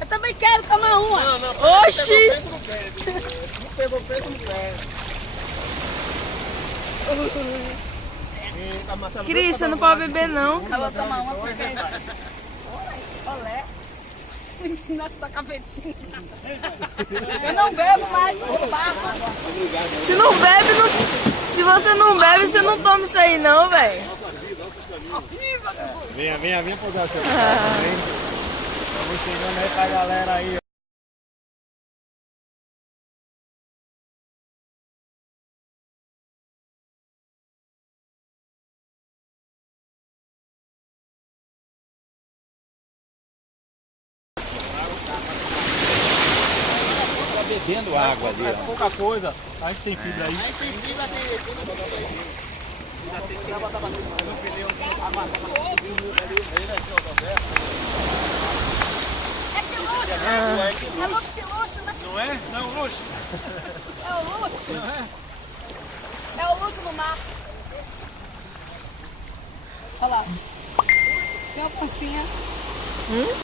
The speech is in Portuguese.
Eu também quero tomar uma. Não, não. Oxi! Não pegou peso no pé. Eita, Marcelo, Cris, você não pode beber não. Eu vou tomar uma porque... Olé. Nossa, tá cafetinho. Eu não bebo mais no barco. Se não bebe, não... Se você não bebe, você não toma isso aí não, velho. Venha por dar seu Vamos chegando aí pra galera aí, ó. Bebendo água ali, ó. Pouca coisa, a gente tem fibra aí. É que luxo, né? É luxo e luxo, né? Não é? Não, luxo. É o luxo. É o luxo no mar. Olha lá. Tem uma pancinha.